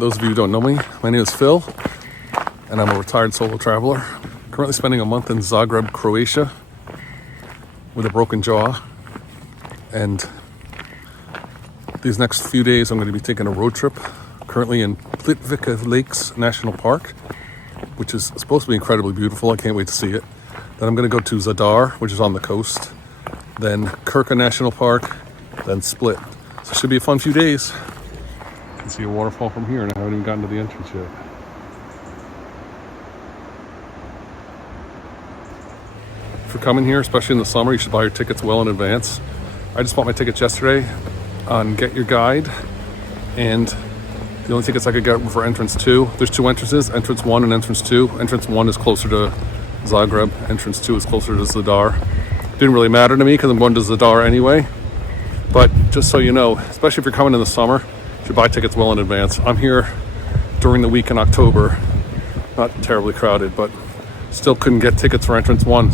For those of you who don't know me, my name is Phil, and I'm a retired solo traveler. Currently spending a month in Zagreb, Croatia, with a broken jaw. And these next few days, I'm going to be taking a road trip, currently in Plitvice Lakes National Park, which is supposed to be incredibly beautiful. I can't wait to see it. Then I'm going to go to Zadar, which is on the coast. Then Krka National Park, then Split. So it should be a fun few days. You can see a waterfall from here, and I haven't even gotten to the entrance yet. If you're coming here, especially in the summer, you should buy your tickets well in advance. I just bought my tickets yesterday on Get Your Guide, and the only tickets I could get were for entrance 2. There's 2 entrances, entrance 1 and entrance 2. Entrance 1 is closer to Zagreb, entrance 2 is closer to Zadar. Didn't really matter to me because I'm going to Zadar anyway. But just so you know, especially if you're coming in the summer, you should buy tickets well in advance. I'm here during the week in October. Not terribly crowded, but still couldn't get tickets for entrance 1.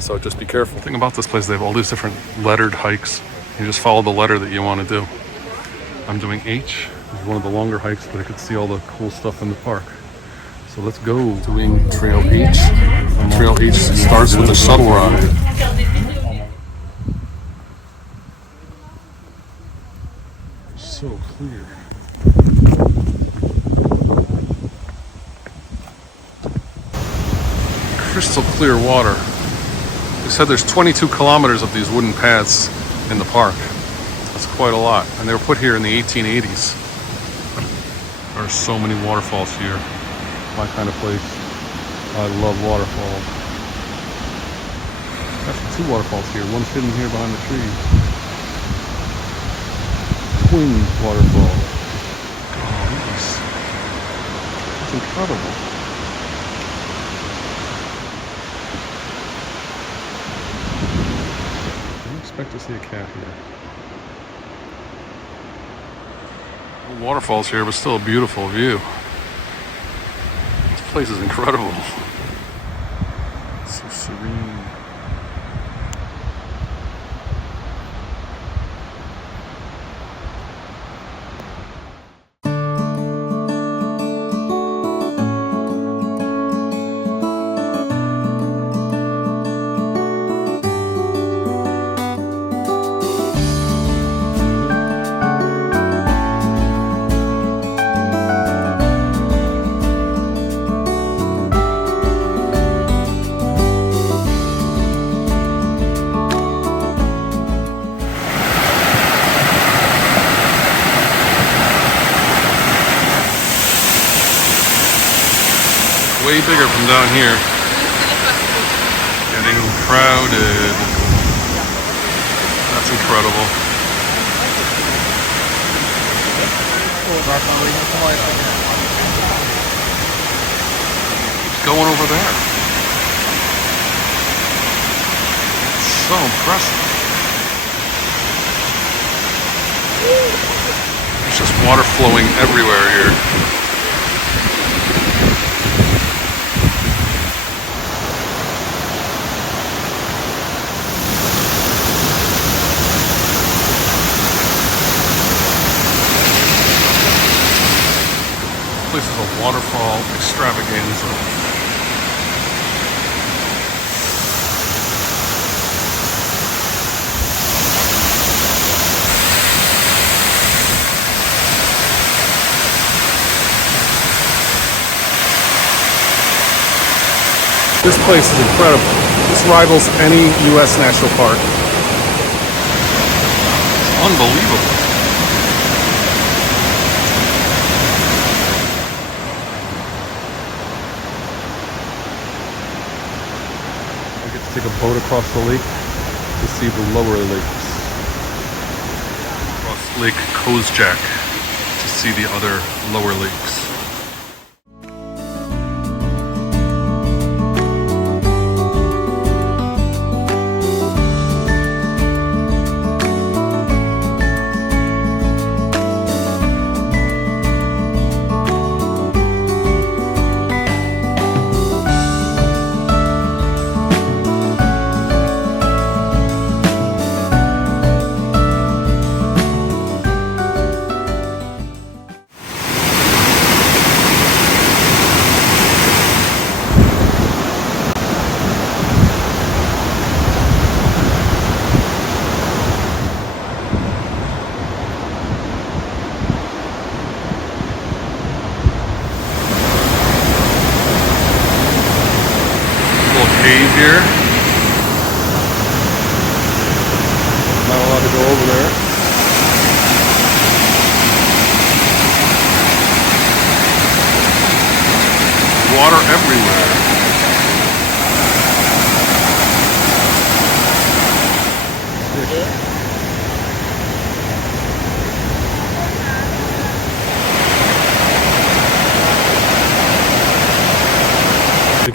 So just be careful. The thing about this place, they have all these different lettered hikes. You just follow the letter that you want to do. I'm doing H. It's one of the longer hikes, but I could see all the cool stuff in the park. So let's go. Doing Trail H. Trail H starts with a shuttle ride. So clear. Crystal clear water. They said there's 22 kilometers of these wooden paths in the park. That's quite a lot. And they were put here in the 1880s. There are so many waterfalls here. My kind of place. I love waterfalls. Actually 2 waterfalls here. One sitting here behind the trees. Twin waterfall. Oh, that's incredible. I didn't expect to see a cat here. No waterfalls here, but still a beautiful view. This place is incredible. So serene. Way bigger from down here. Getting crowded. That's incredible. It's going over there. It's so impressive. There's just water flowing everywhere here. This is a waterfall extravaganza. This place is incredible. This rivals any U.S. national park. It's unbelievable. Take a boat across the lake to see the lower lakes. Across Lake Kozjak to see the other lower lakes.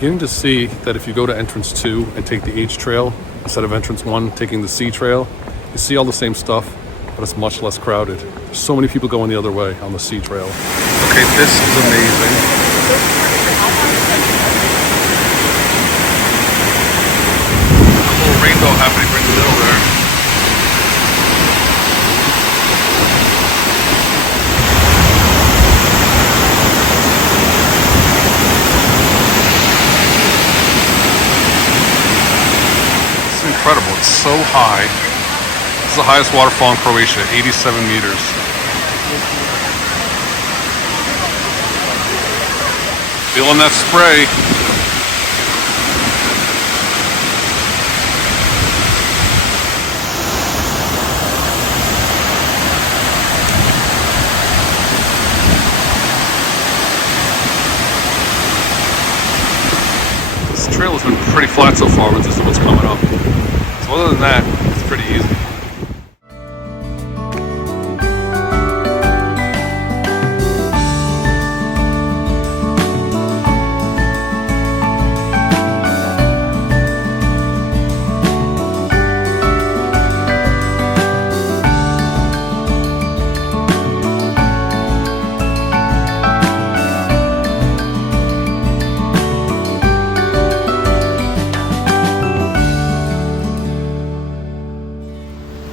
beginning to see that if you go to entrance 2 and take the H trail instead of entrance 1 taking the C trail, you see all the same stuff, but it's much less crowded. There's so many people going the other way on the C trail. Okay, this is amazing. A little rainbow happening right in the middle there. Incredible, it's so high. This is the highest waterfall in Croatia, 87 meters. Feeling that spray. This trail has been pretty flat so far, but this is what's coming up. So other than that, it's pretty easy.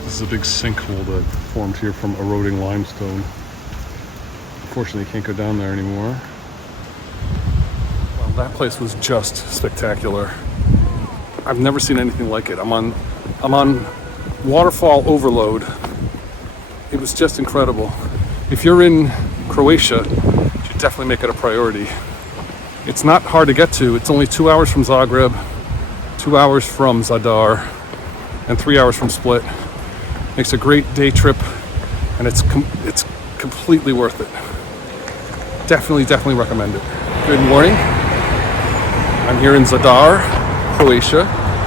This is a big sinkhole that formed here from eroding limestone. Unfortunately, you can't go down there anymore. Well, that place was just spectacular. I've never seen anything like it. I'm on waterfall overload. It was just incredible. If you're in Croatia, you should definitely make it a priority. It's not hard to get to. It's only 2 hours from Zagreb, 2 hours from Zadar, and 3 hours from Split. Makes a great day trip, and it's completely worth it. Definitely recommend it. Good morning. I'm here in Zadar, Croatia.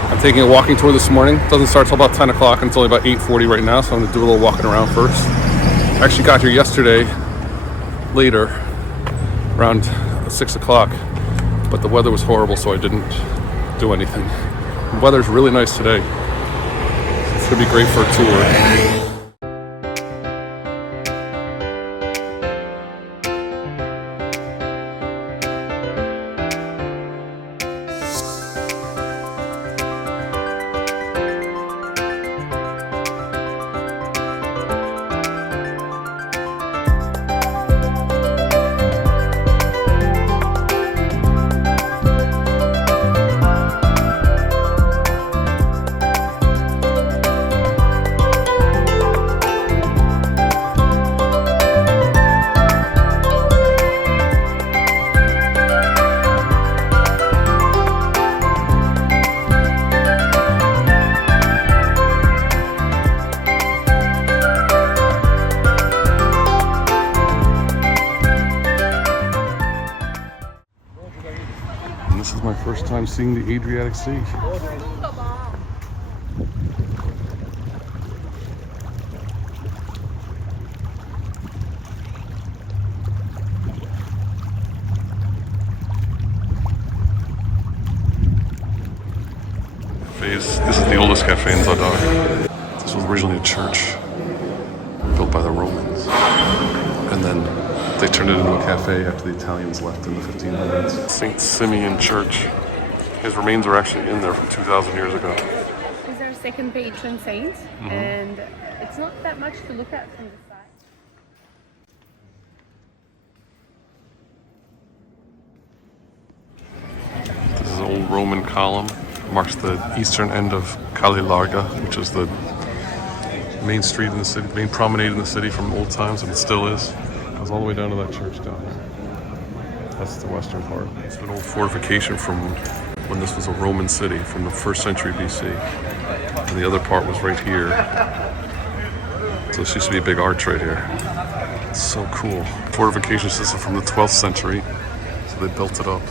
I'm taking a walking tour this morning. It doesn't start till about 10 o'clock, and it's only about 8:40 right now, so I'm gonna do a little walking around first. I actually got here yesterday, later, around 6 o'clock, but the weather was horrible, so I didn't do anything. The weather's really nice today. It's gonna be great for a tour. This is my first time seeing the Adriatic Sea. This is the oldest cafe in Zadar. This was originally a church built by the Romans, and then they turned it into a cafe after the Italians left in the 1500s. St. Simeon Church. His remains are actually in there from 2,000 years ago. He's our second patron saint, and it's not that much to look at from the side. This is an old Roman column. Marks the eastern end of Cali Larga, which is the main street in the city, main promenade in the city from old times, and it still is. It goes all the way down to that church down there. That's the western part. It's an old fortification from when this was a Roman city from the 1st century BC. And the other part was right here. So this used to be a big arch right here. It's so cool. Fortification system from the 12th century. So they built it up.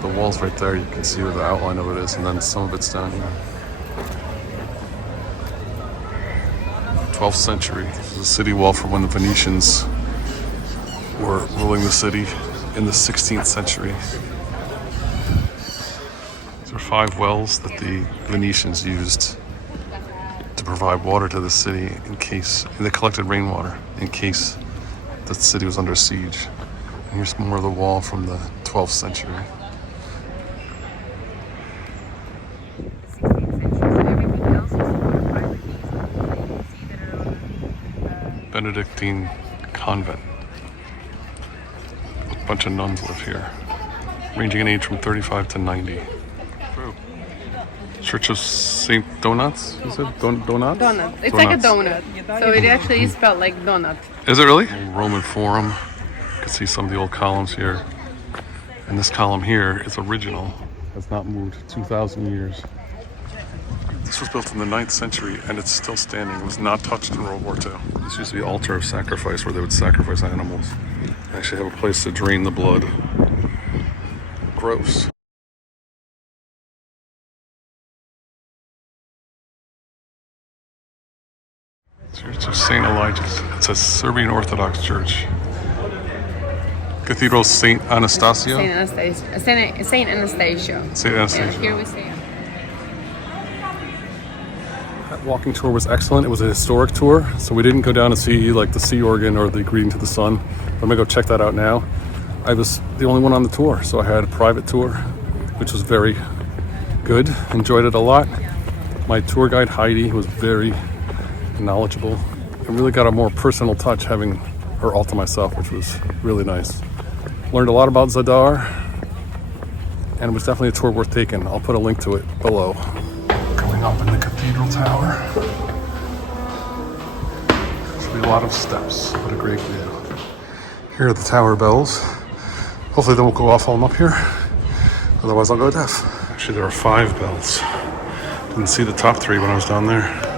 The wall's right there, you can see where the outline of it is, and then some of it's down here. 12th century. This is a city wall from when the Venetians were ruling the city in the 16th century. 5 wells that the Venetians used to provide water to the city in case they collected rainwater in case the city was under siege. And here's more of the wall from the 12th century. Benedictine convent. A bunch of nuns live here, ranging in age from 35 to 90. Church of St. Donuts? Is it donuts? Donut. It's like a donut. So it actually is spelled like donut. Is it really? Roman Forum. You can see some of the old columns here. And this column here is original. Has not moved 2,000 years. This was built in the 9th century and it's still standing. It was not touched in World War II. This used to be an altar of sacrifice where they would sacrifice animals. They actually have a place to drain the blood. Gross. Church of St. Elijah's. It's a Serbian Orthodox church. Cathedral St. Anastasia. Saint Anastasia. Saint Anastasia. St. Anastasia. Yeah, here we see it. That walking tour was excellent. It was a historic tour, so we didn't go down to see like the sea organ or the greeting to the sun. I'm gonna go check that out now. I was the only one on the tour, so I had a private tour, which was very good. Enjoyed it a lot. My tour guide Heidi was very knowledgeable. I really got a more personal touch having her all to myself, which was really nice. Learned a lot about Zadar, and it was definitely a tour worth taking. I'll put a link to it below. Coming up in the cathedral tower. There'll be a lot of steps, but a great view. Here are the tower bells. Hopefully they won't go off while I'm up here. Otherwise I'll go deaf. Actually there are 5 bells. Didn't see the top 3 when I was down there.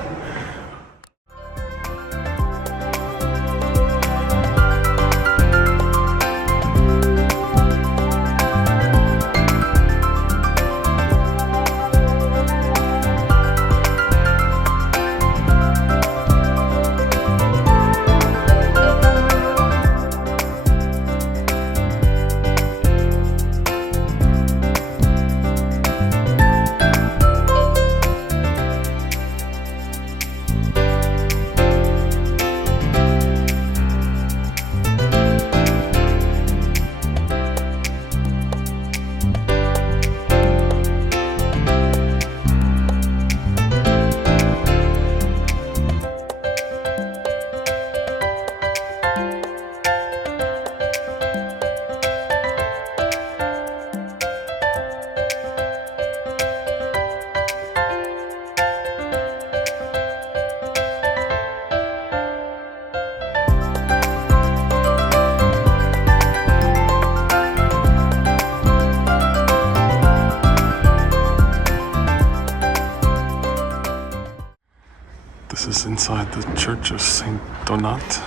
This is inside the Church of St. Donat.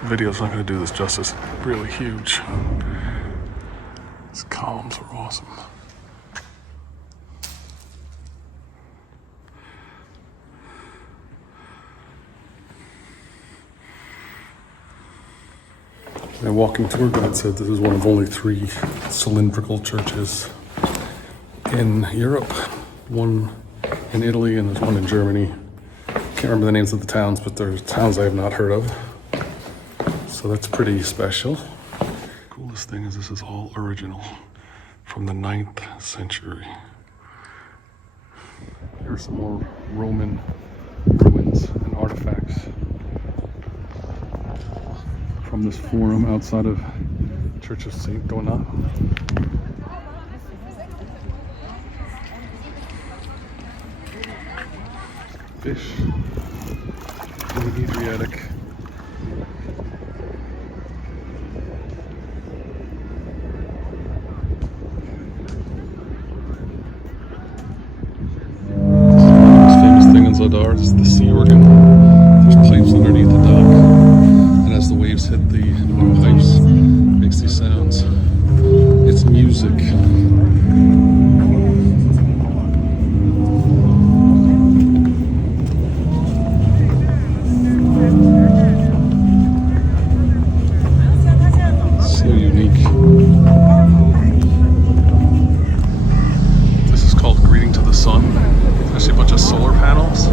The video's not going to do this justice. Really huge. These columns are awesome. My walking tour guide said this is one of only 3 cylindrical churches in Europe. One in Italy and there's one in Germany. Can't remember the names of the towns, but there's towns I have not heard of. So that's pretty special. Coolest thing is this is all original from the 9th century. Here's some more Roman ruins and artifacts from this forum outside of Church of St. Donat. Fish in the Adriatic. The most famous thing in Zadar is the sea organ. There's pipes underneath the dock, and as the waves hit the pipes, it makes these sounds. It's music. actually a bunch of solar panels.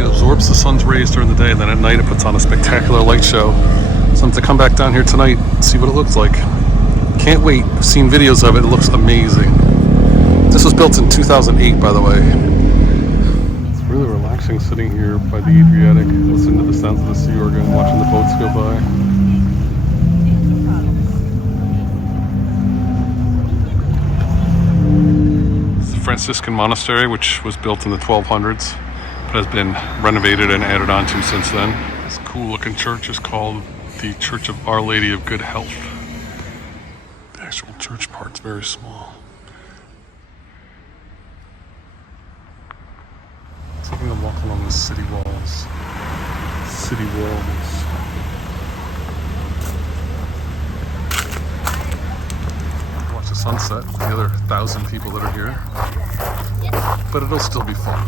It absorbs the sun's rays during the day, and then at night it puts on a spectacular light show. So I'm to come back down here tonight and see what it looks like. Can't wait. I've seen videos of it. It looks amazing. This was built in 2008, by the way. It's really relaxing sitting here by the Adriatic, listening to the sounds of the sea organ, watching the boats go by. It's the Franciscan monastery, which was built in the 1200s, but has been renovated and added on to since then. This cool looking church is called the Church of Our Lady of Good Health. The actual church part's very small. Taking a walk along the city walls. City walls. Watch the sunset with the other 1,000 people that are here. But it'll still be fun.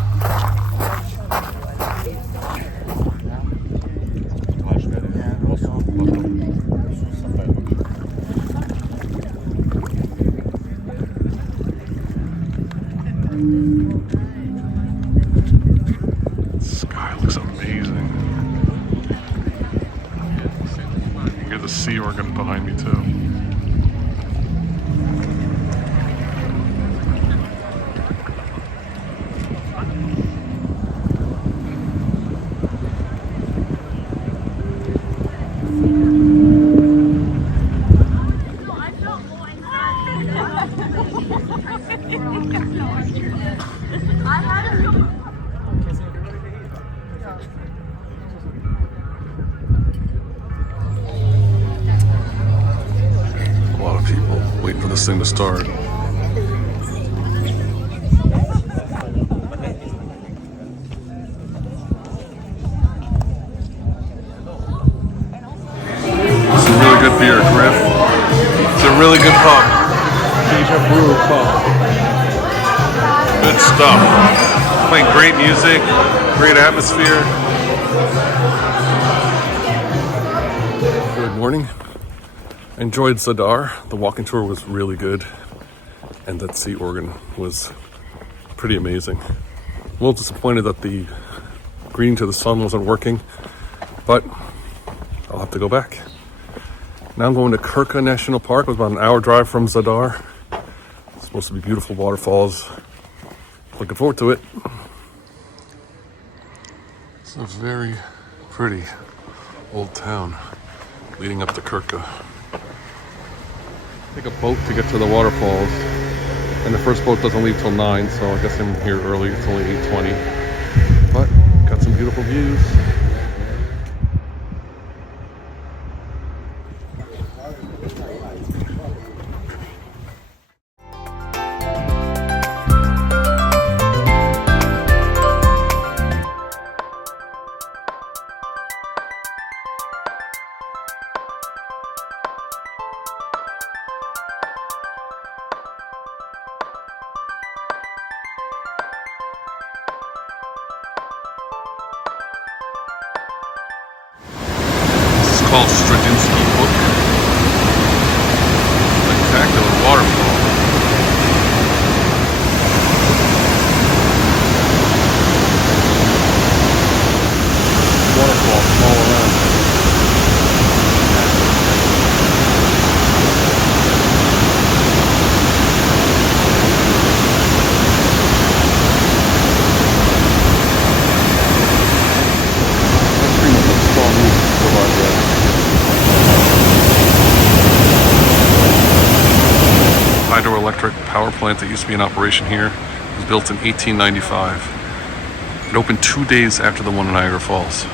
Sky looks amazing. You can hear the sea organ behind me too. A lot of people waiting for this thing to start. Some really good beer, Griff. It's a really good pub. Deja Brew pub. Good stuff. Playing great music, great atmosphere. Good morning. I enjoyed Zadar. The walking tour was really good, and that sea organ was pretty amazing. I'm a little disappointed that the green to the sun wasn't working, but I'll have to go back. Now I'm going to Krka National Park. It was about an hour drive from Zadar. It's supposed to be beautiful waterfalls. Looking forward to it. It's a very pretty old town leading up to Krka. Take a boat to get to the waterfalls, and the first boat doesn't leave till 9, so I guess I'm here early. It's only 8:20, but got some beautiful views. Called Stradinsky Hook. Spectacular waterfall. Waterfalls all around. That's pretty much a strong move for our hydroelectric power plant that used to be in operation here was built in 1895. It opened 2 days after the one in Niagara Falls.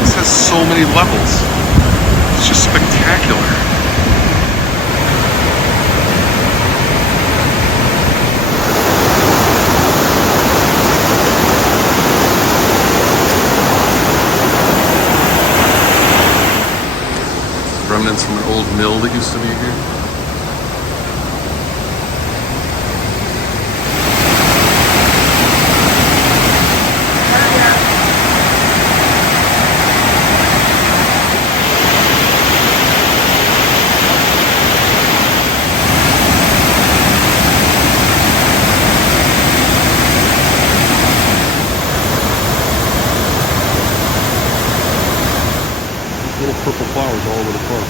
This has so many levels. It's just spectacular. Remnants from an old mill that used to be here. Little purple flowers all over the park.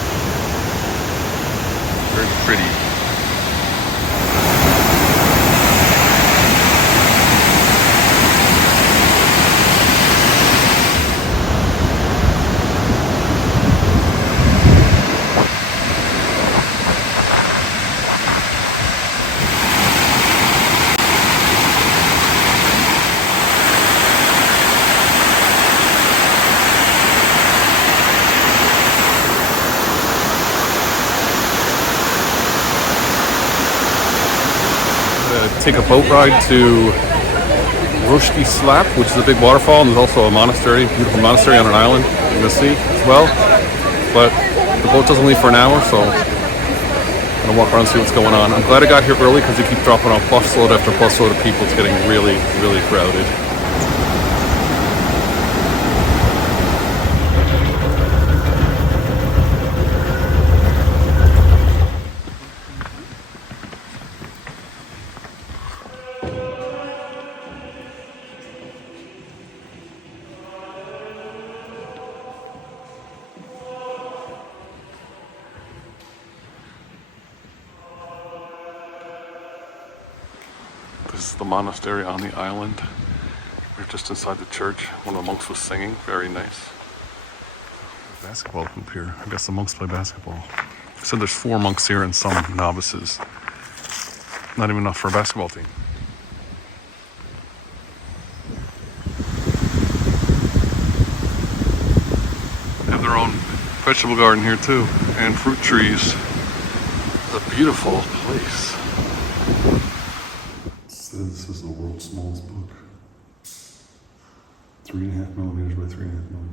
Very pretty. Take a boat ride to Slap, which is a big waterfall, and there's also a monastery, beautiful monastery on an island in the sea as well. But the boat doesn't leave for an hour, so I'm gonna walk around and see what's going on. I'm glad I got here early because they keep dropping off busload after busload of people. It's getting really, really crowded. This is the monastery on the island. We're just inside the church. One of the monks was singing. Very nice. Basketball hoop here. I guess the monks play basketball. So there's 4 monks here and some novices. Not even enough for a basketball team. They have their own vegetable garden here too, and fruit trees. It's a beautiful place. This is the world's smallest book. 3.5 millimeters by 3.5 millimeters.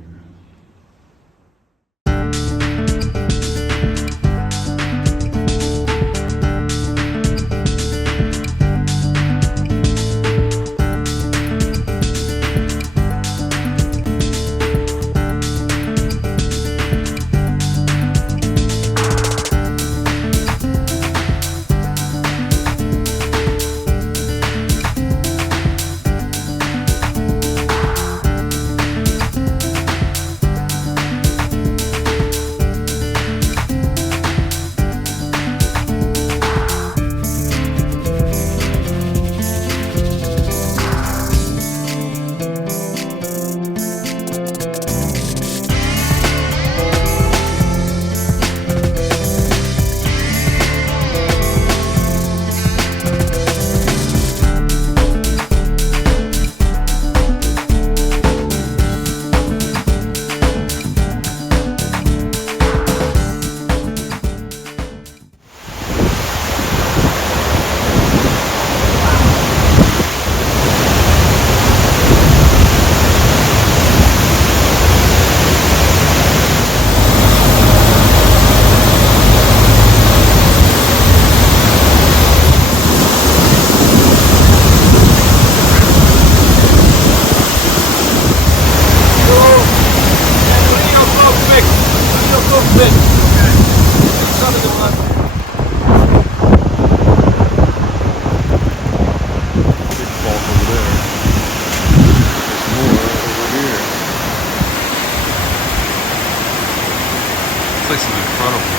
This place is incredible.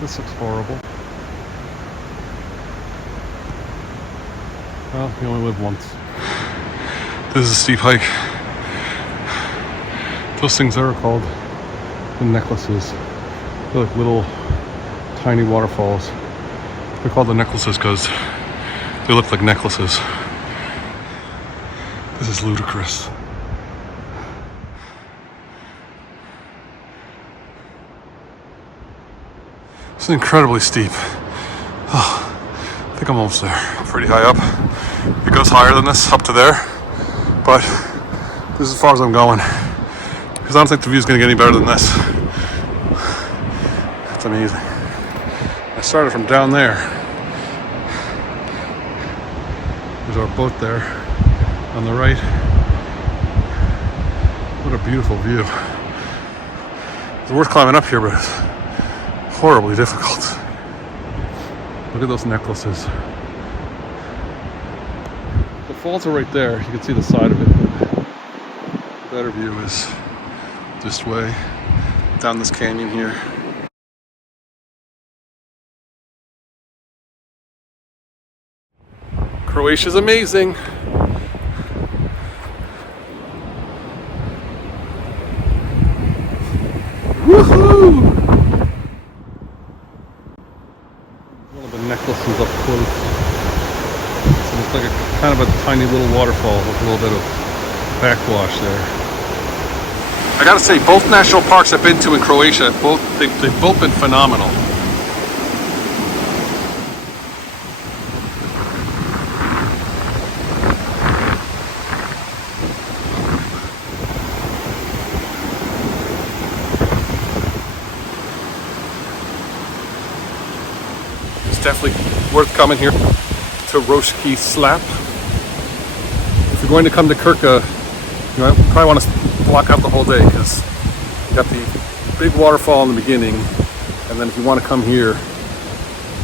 This looks horrible. Well, you only live once. This is a steep hike. Those things are called the necklaces. They're like little tiny waterfalls. They're called the necklaces because they look like necklaces. This is ludicrous. It's incredibly steep. Oh, I think I'm almost there. I'm pretty high up. It goes higher than this, up to there. But this is as far as I'm going. Because I don't think the view's gonna get any better than this. That's amazing. I started from down there. There's our boat there on the right. What a beautiful view. It's worth climbing up here, but it's horribly difficult. Look at those necklaces. The falls are right there. You can see the side of it. The better view is this way, down this canyon here. Croatia's amazing. Woohoo! One of the necklaces up close. So it's like a kind of a tiny little waterfall with a little bit of backwash there. I gotta say, both national parks I've been to in Croatia, they've both been phenomenal. Definitely worth coming here to Plitvice Lakes. If you're going to come to Krka, you probably want to block out the whole day because you got the big waterfall in the beginning, and then if you want to come here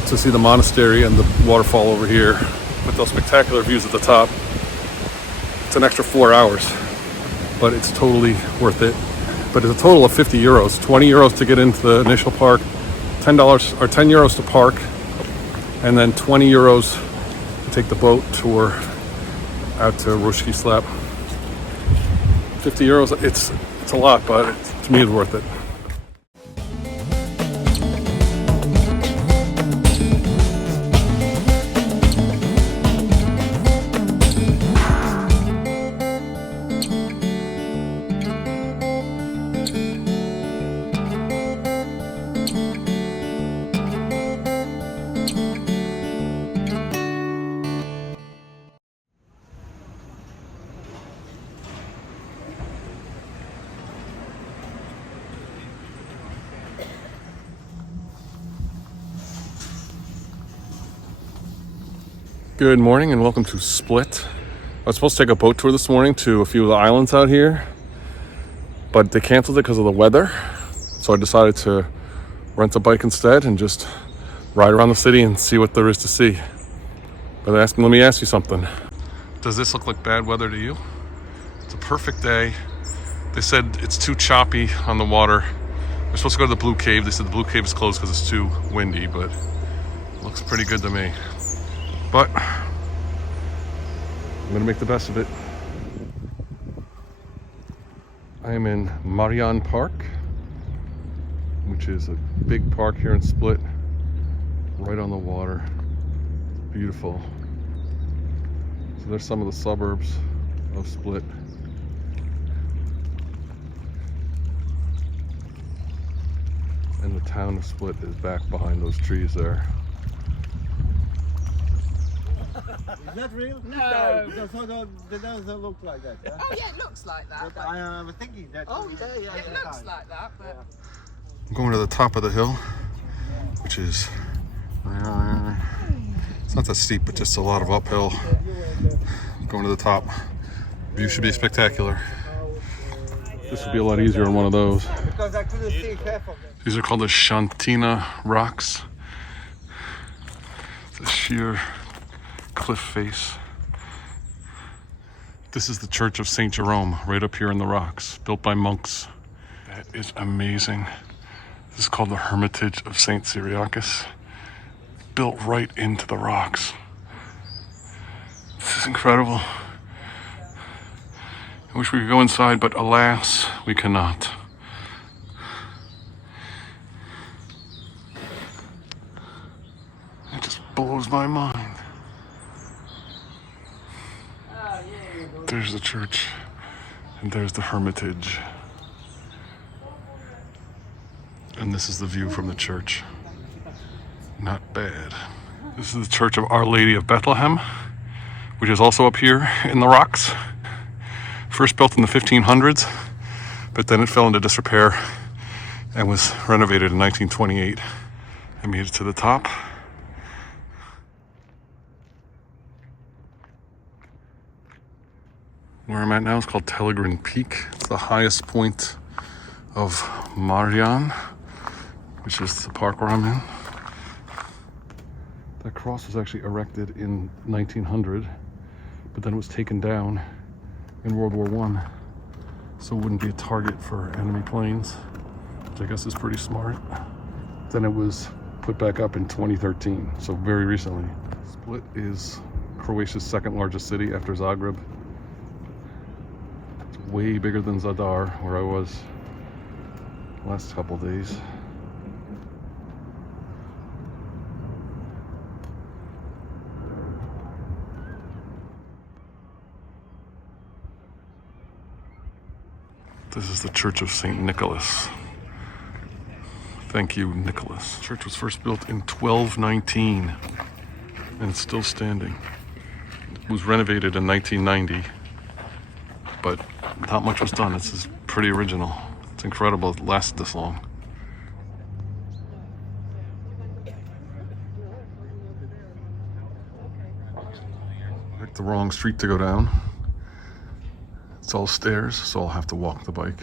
to see the monastery and the waterfall over here with those spectacular views at the top, it's an extra 4 hours, but it's totally worth it. But it's a total of 50 euros, 20 euros to get into the national park, $10 or 10 euros to park, and then 20 euros to take the boat tour out to Plitvice Lakes. 50 euros, it's a lot, but to me it's worth it. Good morning and welcome to Split. I was supposed to take a boat tour this morning to a few of the islands out here, but they canceled it because of the weather. So I decided to rent a bike instead and just ride around the city and see what there is to see. But let me ask you something. Does this look like bad weather to you? It's a perfect day. They said it's too choppy on the water. We're supposed to go to the Blue Cave. They said the Blue Cave is closed because it's too windy, but it looks pretty good to me. But I'm gonna make the best of it. I am in Marian Park, which is a big park here in Split, right on the water. Beautiful. So there's some of the suburbs of Split. And the town of Split is back behind those trees there. Is that real? No. The photo doesn't look like that. Yeah? Oh yeah, it looks like that. But I was thinking that. Oh yeah, it looks like that, but I'm going to the top of the hill, which is, it's not that steep, but just a lot of uphill. Going to the top. View should be spectacular. This would be a lot easier on one of those. Because I couldn't see half of them. These are called the Shantina rocks. It's a sheer cliff face. This is the Church of St. Jerome, right up here in the rocks, built by monks. That is amazing. This is called the Hermitage of St. Cyriacus, built right into the rocks. This is incredible. I wish we could go inside, but alas, we cannot. It just blows my mind. There's the church, and there's the hermitage. And this is the view from the church. Not bad. This is the Church of Our Lady of Bethlehem, which is also up here in the rocks. First built in the 1500s, but then it fell into disrepair and was renovated in 1928. I made it to the top. Where I'm at now is called Telegrin Peak. It's the highest point of Marian, which is the park where I'm in. That cross was actually erected in 1900, but then it was taken down in World War I. so it wouldn't be a target for enemy planes, which I guess is pretty smart. Then it was put back up in 2013, so very recently. Split is Croatia's second largest city after Zagreb. It's way bigger than Zadar, where I was last couple days. This is the Church of St. Nicholas. Thank you, Nicholas. The church was first built in 1219, and it's still standing. It was renovated in 1990, but not much was done. This is pretty original. It's incredible it lasted this long. Picked the wrong street to go down. It's all stairs, so I'll have to walk the bike.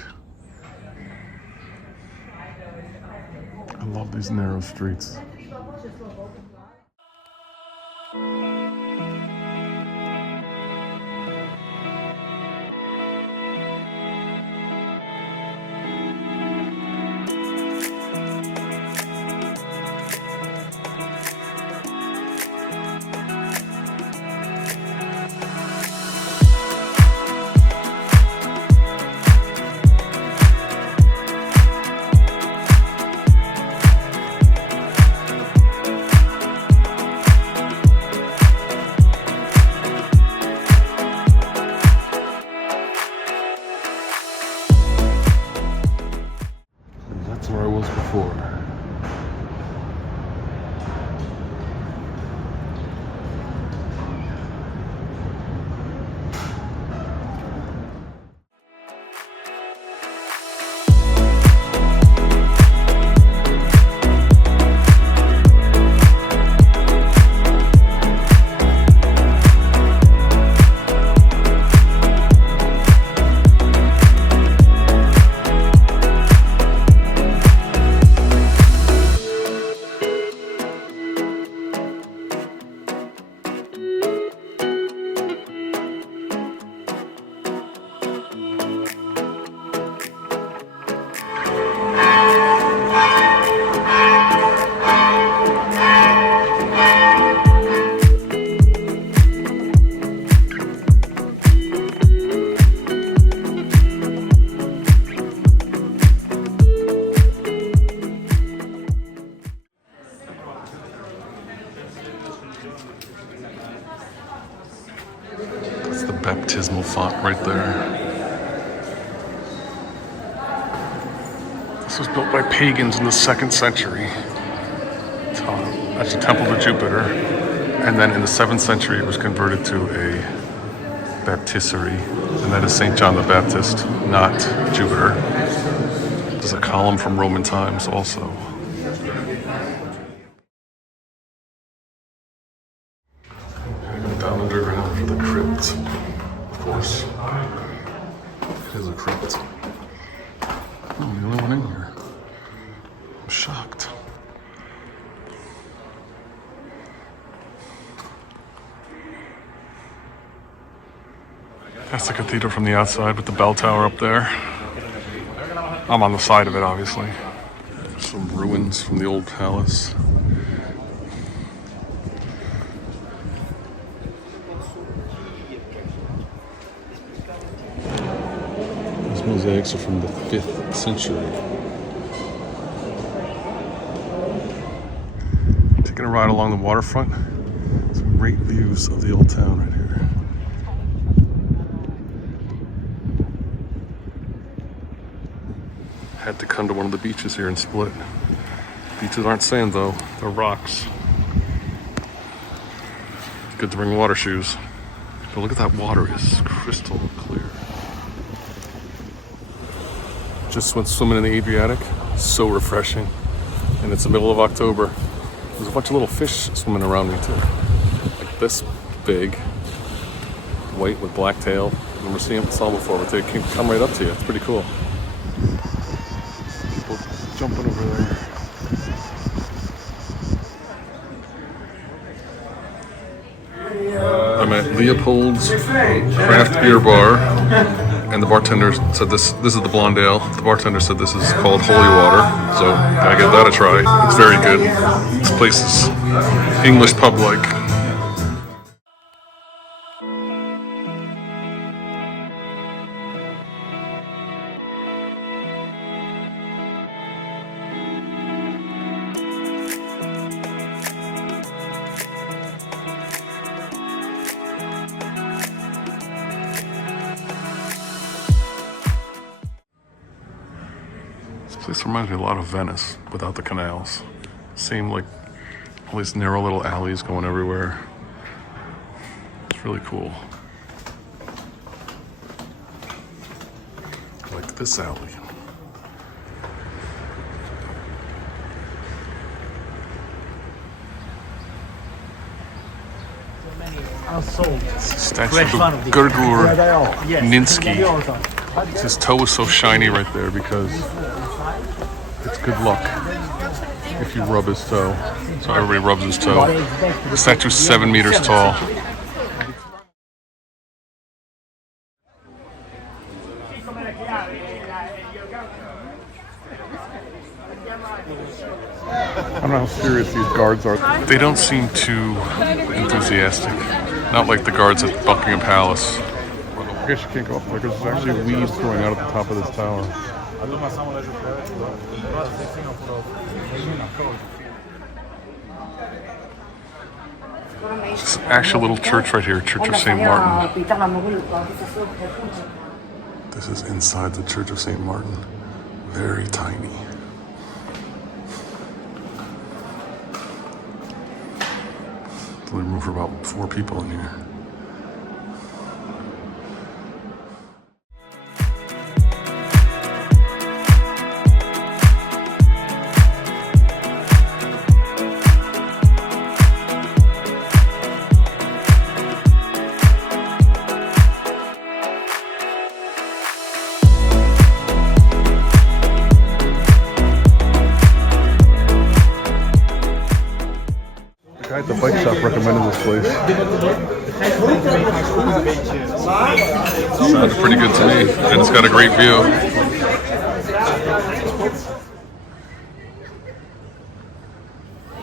I love these narrow streets. Where I was before. That's the baptismal font right there. This was built by pagans in the 2nd century. That's a temple to Jupiter. And then in the 7th century, it was converted to a baptistery. And that is St. John the Baptist, not Jupiter. There's a column from Roman times also. Down underground for the crypt, of course. It is a crypt. Oh, I'm the only one in here. I'm shocked. That's the cathedral from the outside with the bell tower up there. I'm on the side of it, obviously. Some ruins from the old palace. These mosaics are from the 5th century. Taking a ride along the waterfront. Some great views of the old town right here. Had to come to one of the beaches here in Split. Beaches aren't sand though, they're rocks. Good to bring water shoes. But look at that water, it's crystal clear. Just went swimming in the Adriatic, so refreshing. And it's the middle of October. There's a bunch of little fish swimming around me too. Like this big, white with black tail. I've never seen them, saw them before, but they can come right up to you. It's pretty cool. People jumping over there. I'm at Leopold's Craft Beer Bar and the bartender said this is the blonde ale. The bartender said this is called holy water, so I give that a try. It's very good. This place is English pub-like. This place reminds me a lot of Venice without the canals. Same like all these narrow little alleys going everywhere. It's really cool. Like this alley. Statue of Gerdur Ninsky. His toe is so shiny right there because it's good luck if you rub his toe. So everybody rubs his toe. The statue's 7 meters tall. I don't know how serious these guards are. They don't seem too enthusiastic. Not like the guards at Buckingham Palace. I guess you can't go up there because there's actually weeds growing out at the top of this tower. This actual little church right here, Church of St. Martin. This is inside the Church of St. Martin. Very tiny. There's only room for about 4 people in here. The guy at the bike shop recommended this place. Sounded pretty good to me, and it's got a great view.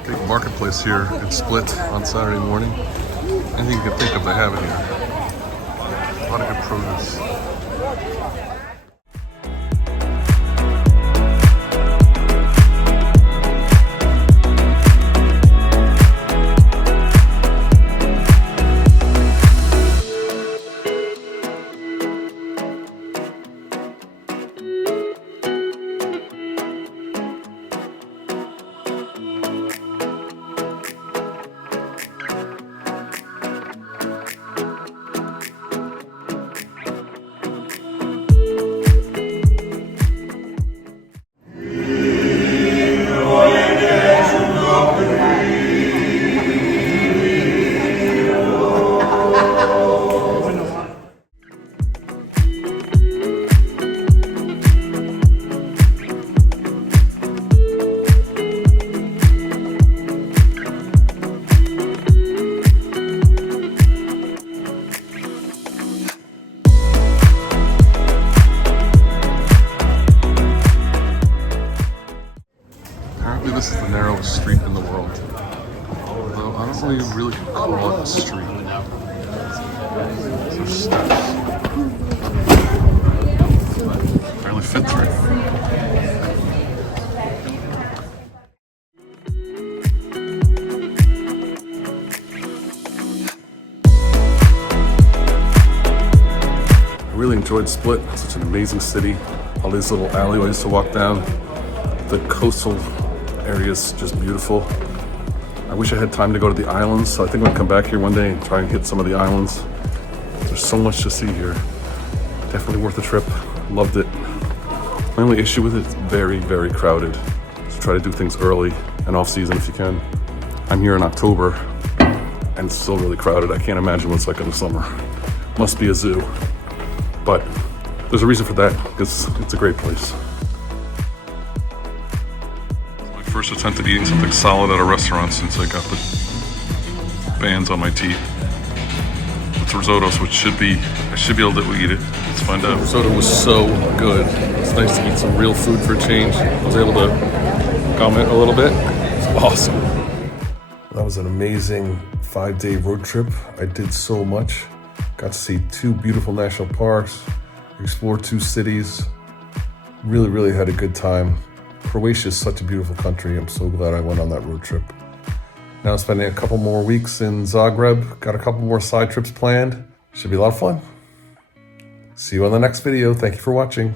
Big marketplace here in Split on Saturday morning. Anything you can think of, they have it here. A lot of good produce. Apparently this is the narrowest street in the world. Although I don't really call it a street. These are steps. Barely fit through. I really enjoyed Split. Such an amazing city. All these little alleyways to walk down. The coastal area is just beautiful. I wish I had time to go to the islands, so I think I'm gonna come back here one day and try and hit some of the islands. There's so much to see here. Definitely worth the trip. Loved it. My only issue with it is very, very crowded. So try to do things early and off season if you can. I'm here in October and it's still really crowded. I can't imagine what it's like in the summer. Must be a zoo. But there's a reason for that, because it's a great place. First attempt at eating something solid at a restaurant since I got the bands on my teeth. It's risotto, so I should be able to eat it. Let's find out. Risotto was so good. It's nice to eat some real food for a change. I was able to comment a little bit. It's awesome. That was an amazing 5-day road trip. I did so much. Got to see 2 beautiful national parks, explored 2 cities. Really had a good time. Croatia is such a beautiful country. I'm so glad I went on that road trip. Now I'm spending a couple more weeks in Zagreb. Got a couple more side trips planned. Should be a lot of fun. See you on the next video. Thank you for watching.